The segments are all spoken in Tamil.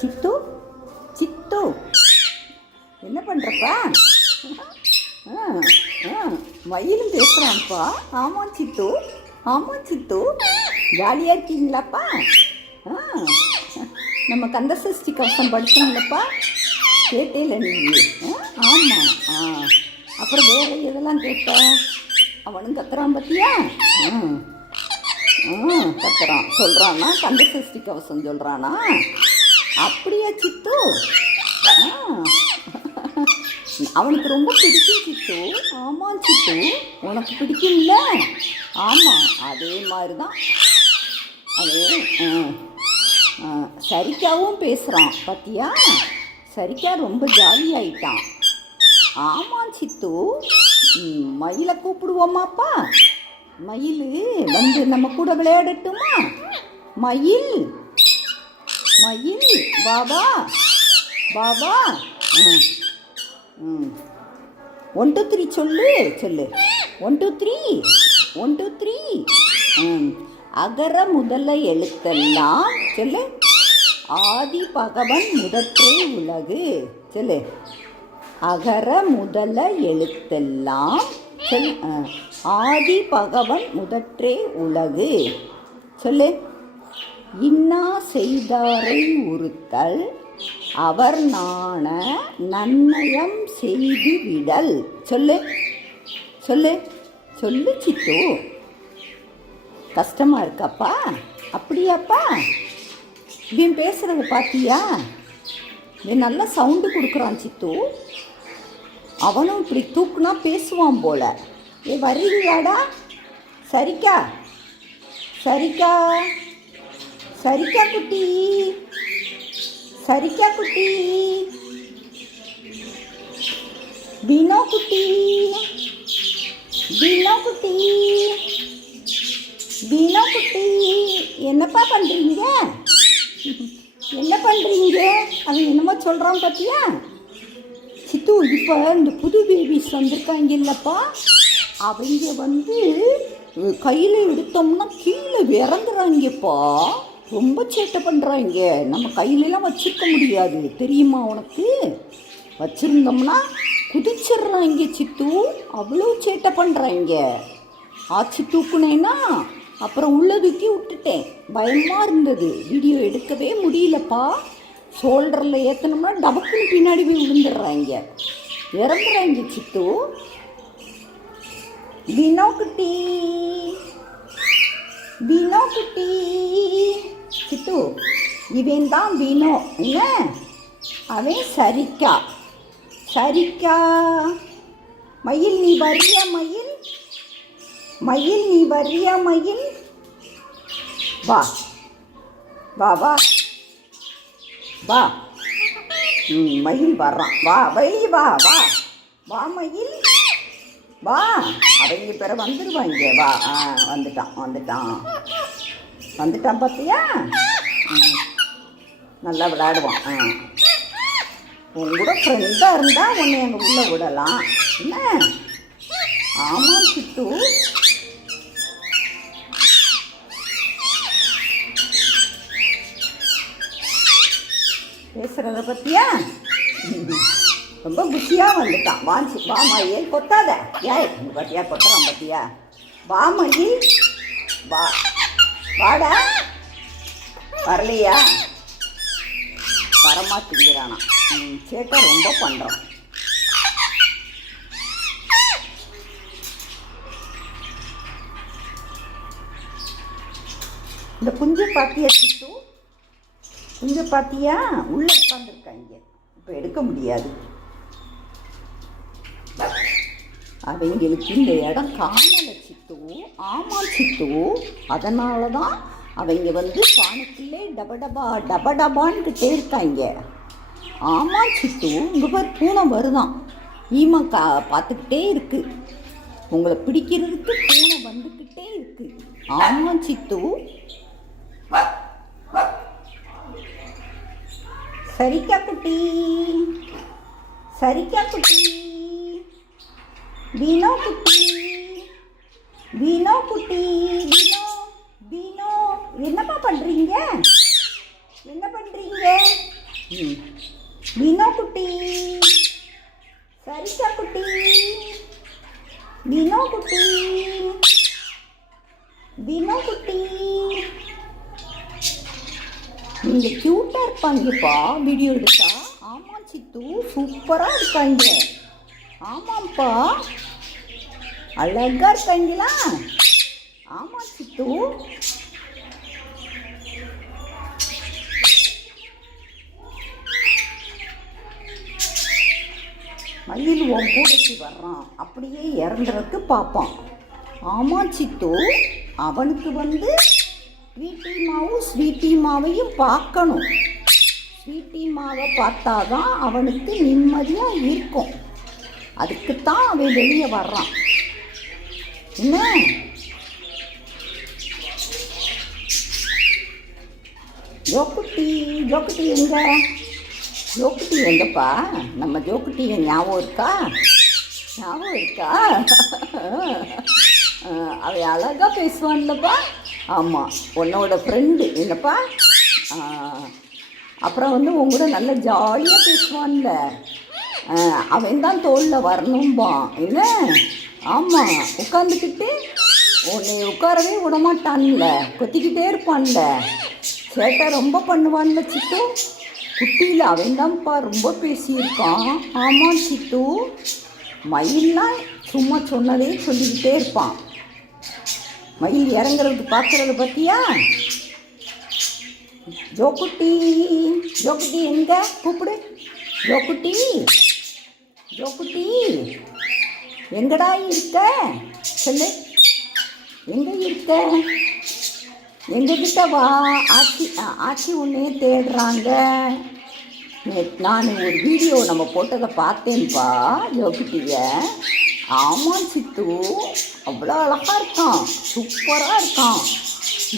சித்து சித்து என்ன பண்ணுறப்பா? மயிலும் பேசுகிறான்ப்பா. ஆமாம் சித்து, ஆமாம் சித்து, ஜாலியாக இருக்கீங்களாப்பா? நம்ம கந்தசஷ்டி கவசம் படித்தோம்லப்பா, கேட்டேல நீ? ஆமாம். அப்புறம் வேறு எதெல்லாம் கேட்ட? அவனும் கத்துறான் பார்த்தியா? கத்துறான், சொல்கிறானா கந்தசஷ்டி கவசம் சொல்கிறானா? அப்படியா சித்து? அவனுக்கு ரொம்ப பிடிக்கும் சித்து. ஆமாம் சித்து, உனக்கு பிடிக்கும்ல? ஆமாம், அதே மாதிரி தான். அது சரிக்காவும் பேசுகிறான் பார்த்தியா? சரிக்கா ரொம்ப ஜாலியாயிட்டான். ஆமாம் சித்து, மயிலை கூப்பிடுவோமாப்பா? மயில் வந்து நம்ம கூட விளையாடட்டுமா? மயில் மயில் பாபா பாபா. 1 2 3 சொல்லு 1 2 3 1 2 3. அகர முதல எழுத்தெல்லாம் சொல்லு. ஆதி பகவன் முதற்றே உலகு சொல்லு. அகர முதல எழுத்தெல்லாம் சொல். ஆதி பகவன் முதற்றே உலகு சொல்லு. இன்னா செய்தாரை உறுத்தல் அவர் நாண நன்னயம் செய்து விடல் சொல்லு. சொல்லு சொல்லு சித்து. கஷ்டமாக இருக்காப்பா? அப்படியாப்பா? இவன் பேசுகிறத பார்த்தியா? இவன் நல்லா சவுண்டு கொடுக்குறான் சித்து. அவனும் இப்படி தூக்குனா பேசுவான் போல. வரீங்களாடா? சரிக்கா சரிக்கா சரிக்கா குட்டி, சரிக்கா குட்டி, பீனோ குட்டி, பீனோ குட்டி, பீனோ குட்டி, என்னப்பா பண்ணுறீங்க? என்ன பண்ணுறீங்க? அவன் என்னமோ சொல்கிறான் பார்த்தியா? சித்து, இப்போ இந்த புது பேபிஸ் வந்திருக்காங்க இல்லைப்பா, அவங்க வந்து கையில் எடுத்தோம்னா கீழே இறங்குறாங்கப்பா. ரொம்ப சேட்டை பண்ணுறாங்க. நம்ம கையிலலாம் வச்சுருக்க முடியாது, தெரியுமா உனக்கு? வச்சுருந்தோம்னா குதிச்சிட்றாங்க சித்து. அவ்வளோ சேட்டை பண்ணுறாங்க. ஆச்சு தூக்குனேன்னா அப்புறம் உள்ளே தூக்கி விட்டுட்டேன். பயமாக இருந்தது, வீடியோ எடுக்கவே முடியலப்பா. ஷோல்டரில் ஏற்றணும்னா டபக்குன்னு பின்னாடி போய் விழுந்துடுறாங்க, இறங்குறாங்க சித்து. பீனோ குட்டி, பீனோ குட்டி சித்து. இவன் தான் பீனோ. என்ன? அவன் சரிக்கா. சரிக்கா. மயில் நீ வரியா? மயில் மயில் நீ வரியா? மயில் வா வா வா வா. மயில் வர்றான். வா வெளியே வா வா வா மயில் வா. அவங்க பேர வந்துடுவாங்க. வா. வந்துட்டான் வந்துட்டான் வந்துட்டான் பார்த்தியா? நல்லா விளையாடுவான். உன் கூட ஃப்ரெண்டாக இருந்தால் உன்னை எங்கள் உள்ளே விடலாம். என்ன? ஆமாம் சித்து. பேசுகிறத பற்றியா? ரொம்ப புத்தியாக வந்துட்டான். வாஞ்சி வா மயில், கொத்தாத. ஏய் பத்தியா கொத்துறான் பத்தியா? வா மயில் வா. வாடா. வரலையா? வரமா திங்கிறானா? சேட்டை ரொம்ப பண்ணுறான். இந்த குஞ்சு பார்த்தியா சித்து? குஞ்சு பார்த்தியா? உள்ளே உட்காந்துருக்காங்க. இப்போ எடுக்க முடியாது. அவங்களுக்கு இந்த இடம் காணலை சித்து. ஆமாம் சித்து, அதனால தான் அவங்க வந்து பானைக்குள்ளே டபடபா டபடபான்கிட்டே இருக்காங்க. ஆமாம் சித்து, இங்கே பார் பூனை வருதான். ஈமா பார்த்துக்கிட்டே இருக்கு. உங்களை பிடிக்கிறதுக்கு பூனை வந்துக்கிட்டே இருக்கு. ஆமாம் சித்து. சரிக்கா குட்டி, சரிக்கா குட்டி, பீனோ குட்டி, பீனோ குட்டி, பீனோ பீனோ. என்னப்பா பண்ணுறீங்க? என்ன பண்ணுறீங்க? ம். மீனோ குட்டி, சரிக்கா குட்டி, மீனோ குட்டி, மீனோ குட்டி. நீங்க கியூட்டா இருப்பாங்கப்பா வீடியோ எடுத்தா. ஆமா சித்து, சூப்பரா இருக்காங்க. ஆமாம்ப்பா, அழகா இருக்காங்களா? ஆமா சித்து. மயில் உன் கூடைக்கு வர்றான், அப்படியே இறந்துறதுக்கு பார்ப்பான். ஆமா சித்து, அவனுக்கு ஸ்வீட்டி மாவையும் பார்க்கணும். ஸ்வீட்டி மாவை பார்த்தாதான் அவனுக்கு நிம்மதியாக இருக்கும். அதுக்குத்தான் அவன் வெளியே வர்றான். என்ன ஜோக்குட்டி, ஜோக்குட்டி எங்க? ஜோக்குட்டி எங்கப்பா? நம்ம ஜோக்குட்டி ஞாபகம் இருக்கா? ஞாபகம் இருக்கா? அவன் அழகாக பேசுவான்லப்பா. ஆமாம், உன்னோட ஃப்ரெண்டு என்னப்பா. அப்புறம் உன் கூட நல்லா ஜாலியாக பேசுவான்ல. அவன் தான் தோளில் வரணும்பான் என்ன. ஆமாம், உட்காந்துக்கிட்டு உன்னை உட்காரவே விடமாட்டான்ல, கொத்திக்கிட்டே இருப்பான்ல, சேட்டை ரொம்ப பண்ணுவான்ல சித்து. குட்டியில் அவன் தான்ப்பா ரொம்ப பேசியிருக்கான். ஆமாம் சித்து, மயில்லாம் சும்மா சொன்னதே சொல்லிக்கிட்டே இருப்பான். மயில் இறங்குறது பார்க்குறது பற்றியா? ஜோக்குட்டி, ஜோக்குட்டி எங்க? கூப்பிடு ஜோக்குட்டி, ஜோக்குட்டி எங்கடா இருக்க? சொல்லு, எங்கே இருக்க? எங்ககிட்ட வா. ஆச்சி உன்னையே தேடுறாங்க. நான் ஒரு வீடியோ நம்ம போட்டதை பார்த்தேன்ப்பா ஜோக்குட்டியை. ஆமாம் சித்து, அவ்வளோ அழகாக இருக்கான், சூப்பராக இருக்கான்.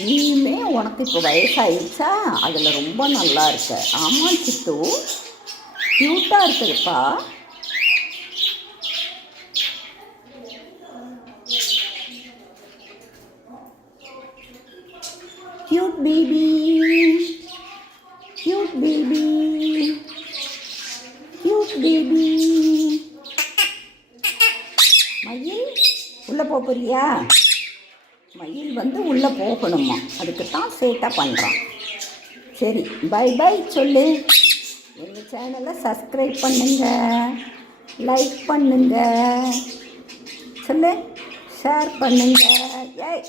நீயுமே உனக்கு இப்போ வயசாகிடுச்சா, அதில் ரொம்ப நல்லா இருக்க. ஆமாம் சித்து, க்யூட்டாக இருக்குதுப்பா. Cute baby, cute baby, cute baby. மயில் உள்ளே போறியா? மயில் உள்ளே போகணுமா, அதுக்கு தான் சேட்டாக பண்ணுறான். சரி, பை பை சொல்லு. எங்கள் சேனலை சப்ஸ்கிரைப் பண்ணுங்க, லைக் பண்ணுங்க, சொல்லு, ஷேர் பண்ணுங்க. ஏய்